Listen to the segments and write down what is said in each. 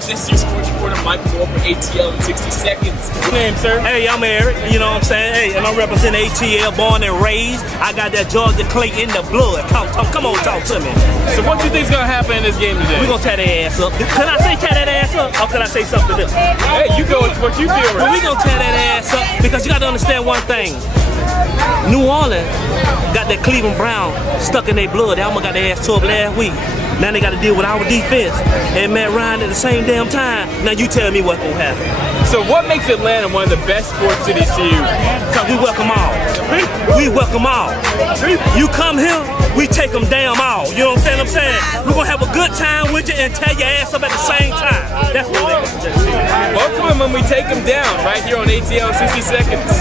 Sports. This is your sports reporter, Michael Moore for ATL in 60 seconds. Your name, sir? Hey, I'm Eric, you know what I'm saying? Hey, and I'm representing ATL, born and raised. I got that Georgia clay in the blood. Come on, talk to me. So what do you think is going to happen in this game today? We're going to tear their ass up. Can I say tear that ass up, or can I say something else? Hey, you go with what you feel, right? Well, we're going to tear that ass up because you got to understand one thing. New Orleans got that Cleveland Brown stuck in their blood. They almost got their ass tore up last week. Now they got to deal with our defense and Matt Ryan at the same damn time. Now you tell me what's going to happen. So what makes Atlanta one of the best sports cities to you? Because we welcome all. We welcome all. You come here, we take them damn all. You know what I'm saying? We're going to have a good time with you and tear your ass up at the same time. That's what we're going to do. Welcome them when we take them down right here on ATL in 60 seconds.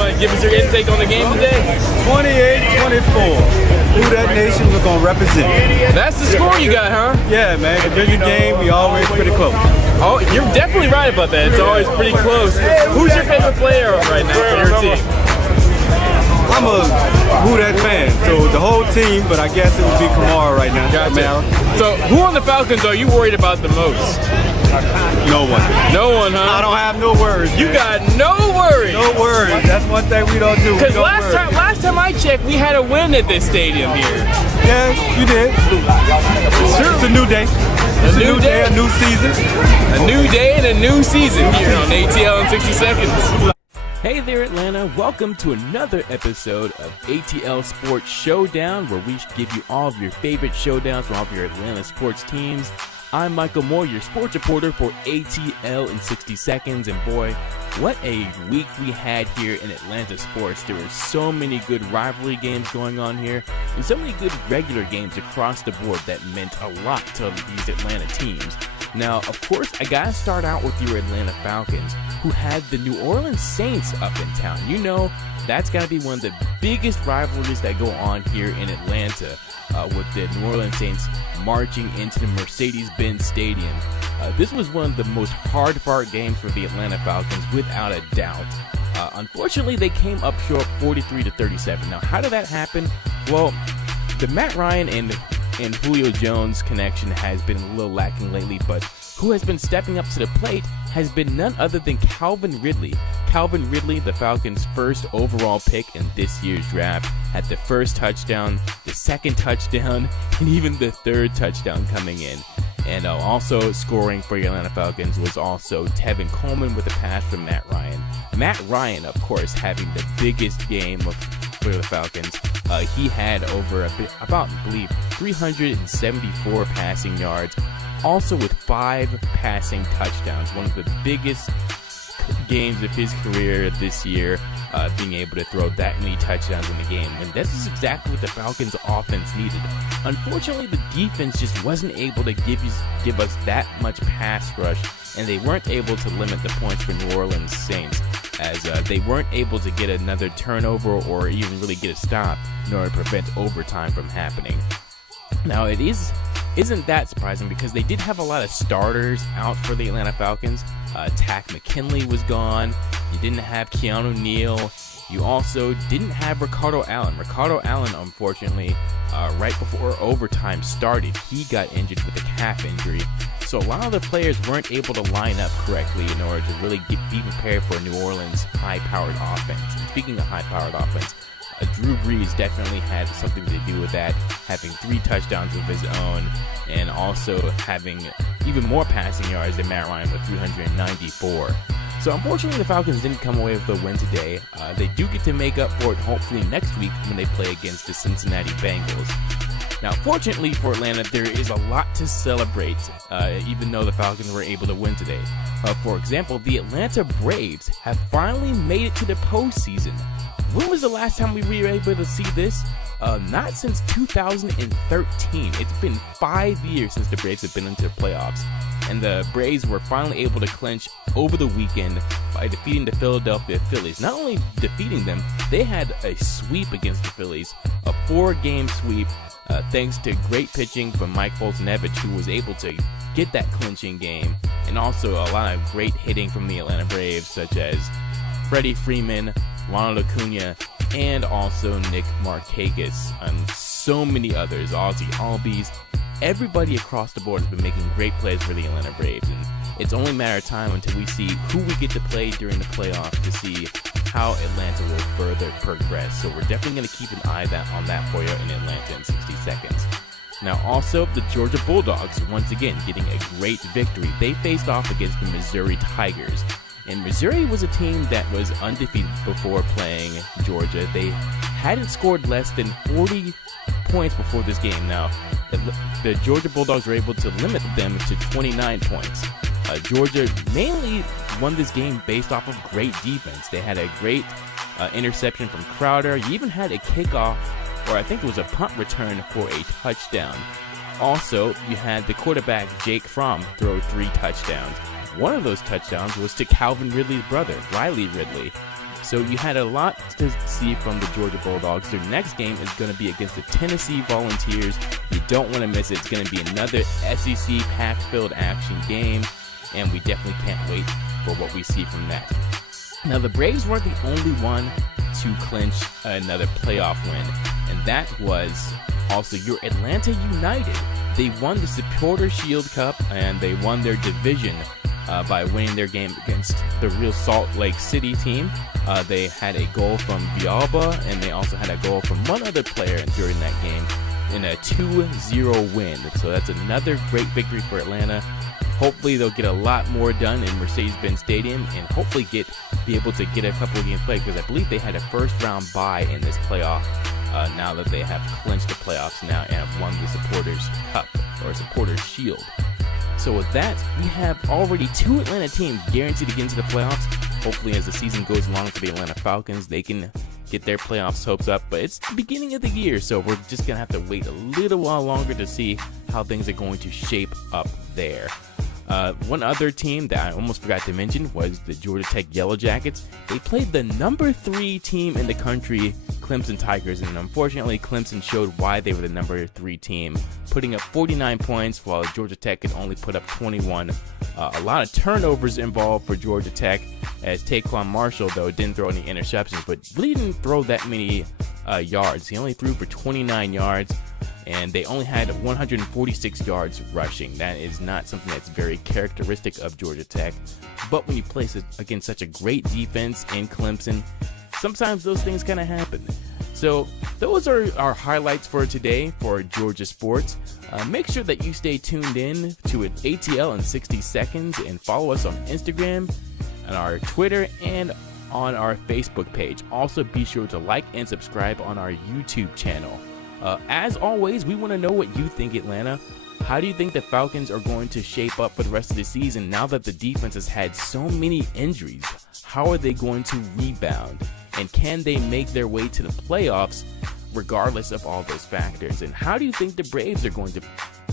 Want to give us your intake on the game today? 28-24. Who that nation we're going to represent. That's the score you got, huh? Yeah, man. The bigger game, we always pretty close. Oh, you're definitely right about that. It's always pretty close. Who's your favorite player right now for your team? I'm a Who That fan, so the whole team, but I guess it would be Kamara right now. Gotcha. So who on the Falcons are you worried about the most? No one. No one, huh? I don't have no worries. You got no worries. No worries. That's one thing we don't do. Because last time I checked, we had a win at this stadium here. Yeah, you did. It's a new day. It's a new day, a new season. A new day and a new season here on ATL in 60 seconds. Hey there, Atlanta. Welcome to another episode of ATL Sports Showdown, where we give you all of your favorite showdowns from all of your Atlanta sports teams. I'm Michael Moore, your sports reporter for ATL in 60 seconds. And boy, what a week we had here in Atlanta sports. There were so many good rivalry games going on here and so many good regular games across the board that meant a lot to these Atlanta teams. Now, of course, I gotta start out with your Atlanta Falcons, who had the New Orleans Saints up in town. You know, that's gotta be one of the biggest rivalries that go on here in Atlanta, with the New Orleans Saints marching into the Mercedes-Benz Stadium. This was one of the most hard-fought games for the Atlanta Falcons, without a doubt. Unfortunately, they came up short 43-37. Now, how did that happen? Well, the Matt Ryan and Julio Jones connection has been a little lacking lately, but who has been stepping up to the plate has been none other than Calvin Ridley. Calvin Ridley, the Falcons' first overall pick in this year's draft, had the first touchdown, the second touchdown, and even the third touchdown coming in. And also scoring for the Atlanta Falcons was also Tevin Coleman with a pass from Matt Ryan. Matt Ryan, of course, having the biggest game for the Falcons. He had over about, I believe, 374 passing yards, also with 5 passing touchdowns. One of the biggest games of his career this year, being able to throw that many touchdowns in the game. And this is exactly what the Falcons offense needed. Unfortunately, the defense just wasn't able to give us that much pass rush, and they weren't able to limit the points for New Orleans Saints, as they weren't able to get another turnover or even really get a stop in order to prevent overtime from happening. Now, it isn't that surprising because they did have a lot of starters out for the Atlanta Falcons. Tack McKinley was gone. You didn't have Keanu Neal. You also didn't have Ricardo Allen. Ricardo Allen, unfortunately, right before overtime started, he got injured with a calf injury. So a lot of the players weren't able to line up correctly in order to really be prepared for New Orleans' high-powered offense. And speaking of high-powered offense, Drew Brees definitely had something to do with that, having 3 touchdowns of his own, and also having even more passing yards than Matt Ryan with 394. So unfortunately, the Falcons didn't come away with a win today. They do get to make up for it hopefully next week when they play against the Cincinnati Bengals. Now, fortunately for Atlanta, there is a lot to celebrate, even though the Falcons were able to win today. For example, the Atlanta Braves have finally made it to the postseason. When was the last time we were able to see this? Not since 2013. It's been 5 years since the Braves have been into the playoffs. And the Braves were finally able to clinch over the weekend by defeating the Philadelphia Phillies. Not only defeating them, they had a sweep against the Phillies, a 4-game sweep, thanks to great pitching from Mike Foltynewicz, who was able to get that clinching game, and also a lot of great hitting from the Atlanta Braves, such as Freddie Freeman, Ronald Acuna, and also Nick Markakis, and so many others, Ozzie Albies. everybody across the board has been making great plays for the Atlanta Braves, and it's only a matter of time until we see who we get to play during the playoffs to see how Atlanta will further progress. So we're definitely going to keep an eye on that for you in Atlanta in 60 seconds. Now also, the Georgia Bulldogs, once again, getting a great victory. They faced off against the Missouri Tigers. And Missouri was a team that was undefeated before playing Georgia. They hadn't scored less than 40 points before this game. Now, the Georgia Bulldogs were able to limit them to 29 points. Georgia mainly won this game based off of great defense. They had a great interception from Crowder. You even had a kickoff, or I think it was a punt return for a touchdown. Also, you had the quarterback, Jake Fromm, throw 3 touchdowns. One of those touchdowns was to Calvin Ridley's brother, Riley Ridley. So you had a lot to see from the Georgia Bulldogs. Their next game is going to be against the Tennessee Volunteers. You don't want to miss it. It's going to be another SEC pack-filled action game, and we definitely can't wait for what we see from that. Now, the Braves weren't the only one to clinch another playoff win, and that was also your Atlanta United. They won the Supporter Shield Cup, and they won their division by winning their game against the Real Salt Lake City team. They had a goal from Villalba, and they also had a goal from one other player during that game in a 2-0 win. So that's another great victory for Atlanta. Hopefully they'll get a lot more done in Mercedes-Benz Stadium, and hopefully be able to get a couple of games played, because I believe they had a first-round bye in this playoff now that they have clinched the playoffs now and have won the Supporters Cup, or Supporters Shield. So with that, we have already 2 Atlanta teams guaranteed to get into the playoffs. Hopefully as the season goes along for the Atlanta Falcons, they can get their playoffs hopes up. But it's the beginning of the year, so we're just going to have to wait a little while longer to see how things are going to shape up there. One other team that I almost forgot to mention was the Georgia Tech Yellow Jackets. They played the number 3 team in the country, Clemson Tigers, and unfortunately Clemson showed why they were the number 3 team, putting up 49 points while Georgia Tech could only put up 21. A lot of turnovers involved for Georgia Tech, as Taquan Marshall, though, didn't throw any interceptions, but really didn't throw that many yards. He only threw for 29 yards, and they only had 146 yards rushing. That is not something that's very characteristic of Georgia Tech. But when you place it against such a great defense in Clemson, sometimes those things kind of happen. So those are our highlights for today for Georgia sports. Make sure that you stay tuned in to an ATL in 60 seconds and follow us on Instagram, on our Twitter, and on our Facebook page. Also, be sure to like and subscribe on our YouTube channel. As always, we want to know what you think, Atlanta. How do you think the Falcons are going to shape up for the rest of the season now that the defense has had so many injuries? How are they going to rebound? And can they make their way to the playoffs regardless of all those factors? And how do you think the Braves are going to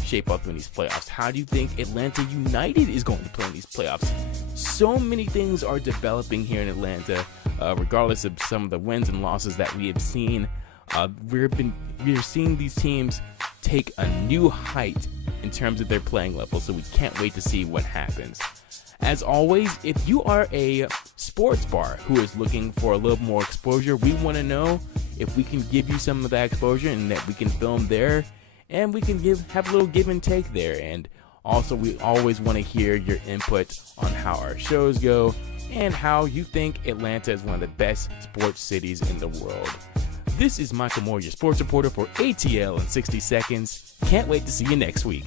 shape up in these playoffs? How do you think Atlanta United is going to play in these playoffs? So many things are developing here in Atlanta, regardless of some of the wins and losses that we have seen. We're seeing these teams take a new height in terms of their playing level, so we can't wait to see what happens. As always, if you are a sports bar who is looking for a little more exposure, we want to know if we can give you some of that exposure and that we can film there, and we can have a little give and take there. And also, we always want to hear your input on how our shows go and how you think Atlanta is one of the best sports cities in the world. This is Michael Moore, your sports reporter for ATL in 60 seconds. Can't wait to see you next week.